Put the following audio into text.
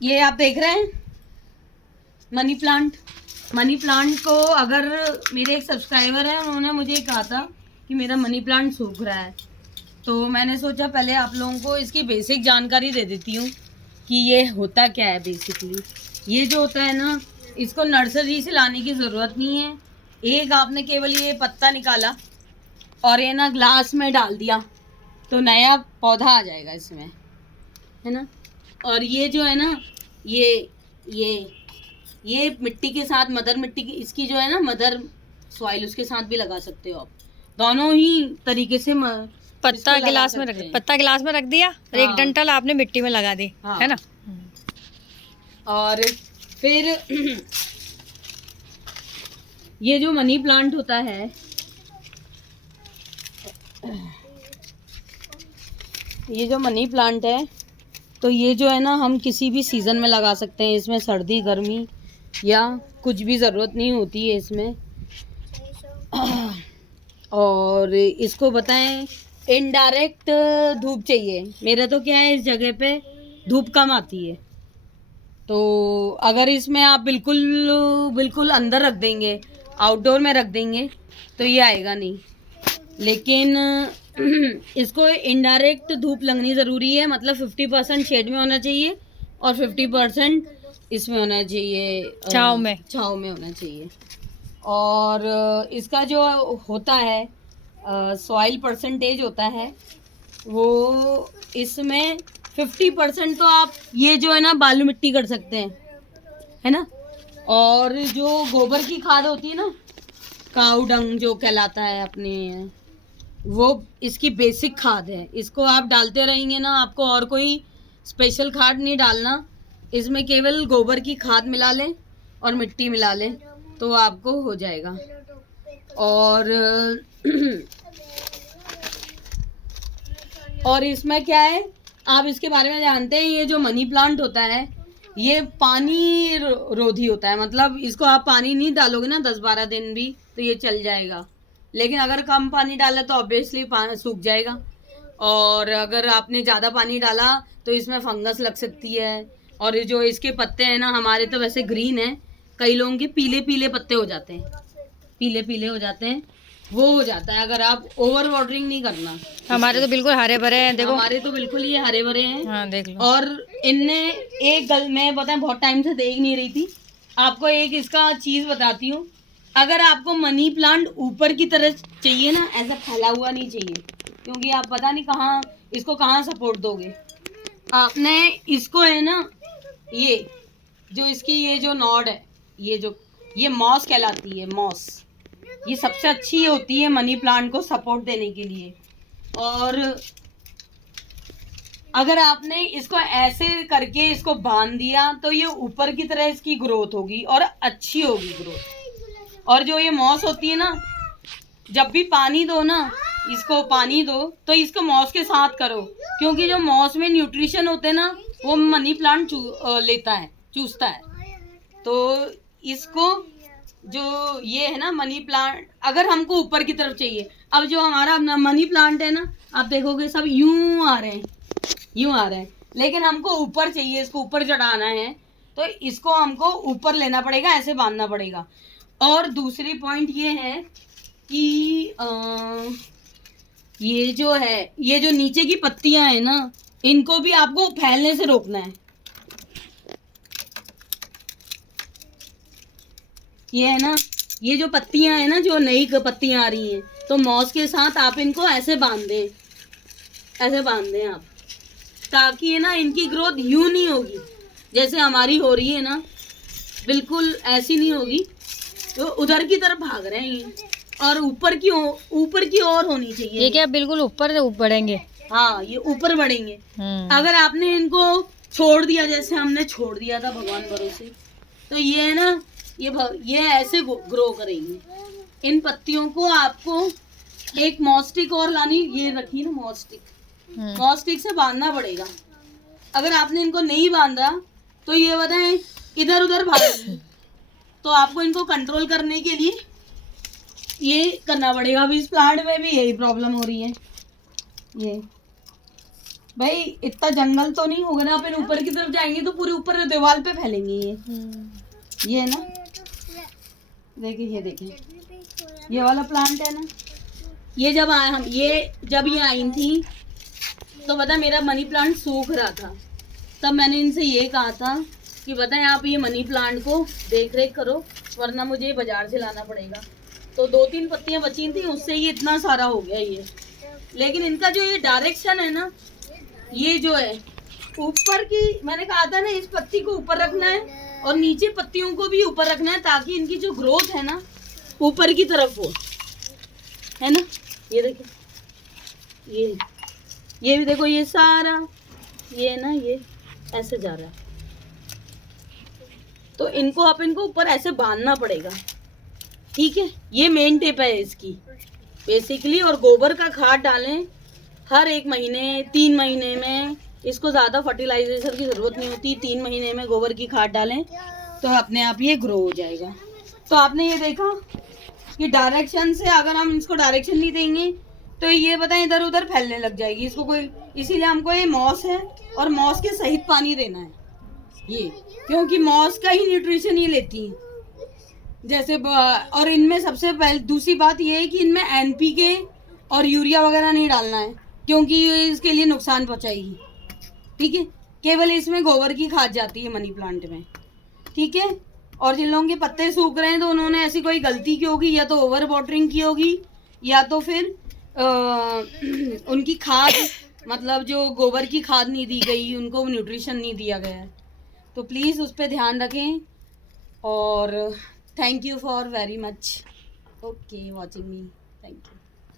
ये आप देख रहे हैं मनी प्लांट। मनी प्लांट को अगर मेरे एक सब्सक्राइबर हैं, उन्होंने मुझे कहा था कि मेरा मनी प्लांट सूख रहा है, तो मैंने सोचा पहले आप लोगों को इसकी बेसिक जानकारी दे देती हूँ कि ये होता क्या है। बेसिकली ये जो होता है ना, इसको नर्सरी से लाने की ज़रूरत नहीं है। एक आपने केवल ये पत्ता निकाला और ये ना ग्लास में डाल दिया तो नया पौधा आ जाएगा इसमें, है ना। और ये जो है ना, ये ये मिट्टी के साथ, मदर मिट्टी की इसकी जो है ना मदर सॉइल, उसके साथ भी लगा सकते हो आप। दोनों ही तरीके से पत्ता गिलास में रख पत्ता गिलास में रख दिया और एक हाँ। डंठल आपने मिट्टी में लगा दी, हाँ। है ना। और फिर ये जो मनी प्लांट होता है, ये जो मनी प्लांट है, तो ये जो है ना हम किसी भी सीज़न में लगा सकते हैं। इसमें सर्दी गर्मी या कुछ भी ज़रूरत नहीं होती है इसमें। और इसको बताएं, इनडायरेक्ट धूप चाहिए। मेरा तो क्या है, इस जगह पे धूप कम आती है, तो अगर इसमें आप बिल्कुल अंदर रख देंगे, आउटडोर में रख देंगे, तो ये आएगा नहीं। लेकिन इसको इनडायरेक्ट धूप लगनी ज़रूरी है, मतलब 50% शेड में होना चाहिए और 50% इसमें होना चाहिए, छाँव में होना चाहिए। और इसका जो होता है सॉइल परसेंटेज होता है, वो इसमें 50% तो आप ये जो है ना बालू मिट्टी कर सकते हैं, है ना। और जो गोबर की खाद होती है ना, काऊ डंग जो कहलाता है अपने, वो इसकी बेसिक खाद है। इसको आप डालते रहेंगे ना, आपको और कोई स्पेशल खाद नहीं डालना। इसमें केवल गोबर की खाद मिला लें और मिट्टी मिला लें तो आपको हो जाएगा। और इसमें क्या है, आप इसके बारे में जानते हैं, ये जो मनी प्लांट होता है ये पानी रोधी होता है। मतलब इसको आप पानी नहीं डालोगे ना 10-12 दिन भी तो ये चल जाएगा, लेकिन अगर कम पानी डाला तो ऑब्वियसली सूख जाएगा। और अगर आपने ज़्यादा पानी डाला तो इसमें फंगस लग सकती है। और जो इसके पत्ते हैं ना, हमारे तो वैसे ग्रीन है, कई लोगों के पीले पीले पत्ते हो जाते हैं, पीले पीले हो जाते हैं, वो हो जाता है अगर आप ओवर वाटरिंग नहीं करना। हमारे तो बिल्कुल हरे भरे हैं, देखो हमारे तो बिल्कुल ये हरे भरे हैं। हाँ देख लो। और इनने मैं बताएं, बहुत टाइम से देख नहीं रही थी, आपको एक इसका चीज़ बताती हूँ। अगर आपको मनी प्लांट ऊपर की तरह चाहिए ना, ऐसा फैला हुआ नहीं चाहिए, क्योंकि आप पता नहीं कहाँ इसको कहाँ सपोर्ट दोगे। आपने इसको है ना, ये जो इसकी ये जो नॉड है, ये मॉस कहलाती है, मॉस। ये सबसे अच्छी होती है मनी प्लांट को सपोर्ट देने के लिए। और अगर आपने इसको ऐसे करके इसको बांध दिया तो ये ऊपर की तरह इसकी ग्रोथ होगी और अच्छी होगी ग्रोथ। और जो ये मॉस होती है ना, जब भी पानी दो ना, इसको पानी दो तो इसको मॉस के साथ करो, क्योंकि जो मॉस में न्यूट्रिशन होते हैं ना, वो मनी प्लांट लेता है, चूसता है। तो इसको जो ये है ना मनी प्लांट, अगर हमको ऊपर की तरफ चाहिए, अब जो हमारा मनी प्लांट है ना, आप देखोगे सब यूं आ रहे हैं, यूं आ रहे हैं, लेकिन हमको ऊपर चाहिए, इसको ऊपर चढ़ाना है, तो इसको हमको ऊपर लेना पड़ेगा, ऐसे बांधना पड़ेगा। और दूसरी पॉइंट ये है कि ये जो है, ये जो नीचे की पत्तियां हैं ना, इनको भी आपको फैलने से रोकना है। ये है ना, ये जो पत्तियां हैं ना, जो नई पत्तियां आ रही हैं, तो मॉस के साथ आप इनको ऐसे बांध दें, ऐसे बांध दें आप, ताकि है ना इनकी ग्रोथ यूं नहीं होगी जैसे हमारी हो रही है ना, बिल्कुल ऐसी नहीं होगी। तो उधर की तरफ भाग रहे हैं ये, और ऊपर की ओर होनी चाहिए। ये क्या बिल्कुल ऊपर बढ़ेंगे? हाँ, ये ऊपर बढ़ेंगे। अगर आपने इनको छोड़ दिया, जैसे हमने छोड़ दिया था भगवान भरोसे, तो ये है ना, ये ऐसे ग्रो करेंगे। इन पत्तियों को आपको एक मॉस्टिक और लानी, ये रखी ना मॉस्टिक से बांधना पड़ेगा। अगर आपने इनको नहीं बांधा तो ये बताएं इधर उधर भागेंगे, तो आपको इनको कंट्रोल करने के लिए ये करना पड़ेगा। अभी इस प्लांट में भी यही प्रॉब्लम हो रही है। भाई इतना जंगल तो नहीं होगा ना, अपन ऊपर की तरफ जाएंगे तो पूरे ऊपर दीवार पे फैलेंगे ये है ना। देखिए ये देखिए ये वाला प्लांट है ना, ये जब आए हम जब ये आई थी तो पता मेरा मनी प्लांट सूख रहा था, तब मैंने इनसे ये कहा था कि बताएं आप ये मनी प्लांट को देख रेख करो वरना मुझे बाजार से लाना पड़ेगा। तो 2-3 पत्तियां बची थी उससे ये इतना सारा हो गया ये। लेकिन इनका जो ये डायरेक्शन है ना, ये जो है ऊपर की, मैंने कहा था ना इस पत्ती को ऊपर रखना है और नीचे पत्तियों को भी ऊपर रखना है ताकि इनकी जो ग्रोथ है ना ऊपर की तरफ हो, है ना। ये देखिए ये भी देखो, ये सारा ये ना ये ऐसे जा रहा है, तो इनको ऊपर ऐसे बांधना पड़ेगा, ठीक है। ये मेन टिप है इसकी बेसिकली। और गोबर का खाद डालें हर 1 महीने 3 महीने में, इसको ज़्यादा फर्टिलाइजेशन की ज़रूरत नहीं होती। 3 महीने में गोबर की खाद डालें तो अपने आप ये ग्रो हो जाएगा। तो आपने ये देखा कि डायरेक्शन से, अगर हम इसको डायरेक्शन नहीं देंगे तो ये बताएं इधर उधर फैलने लग जाएगी इसको कोई। इसीलिए हमको ये मॉस है और मॉस के सहित पानी देना है ये, क्योंकि मॉस का ही न्यूट्रिशन ये लेती है जैसे। और इनमें सबसे पहले दूसरी बात ये है कि इनमें NPK और यूरिया वगैरह नहीं डालना है क्योंकि ये इसके लिए नुकसान पहुंचाएगी, ठीक है। केवल इसमें गोबर की खाद जाती है मनी प्लांट में, ठीक है। और जिन लोगों के पत्ते सूख रहे हैं तो उन्होंने ऐसी कोई गलती की होगी, या तो ओवर वाटरिंग की होगी या तो फिर उनकी खाद मतलब जो गोबर की खाद नहीं दी गई, उनको न्यूट्रिशन नहीं दिया गया है। तो प्लीज़ उस पर ध्यान रखें। और thank you for very much. Okay watching me, thank you.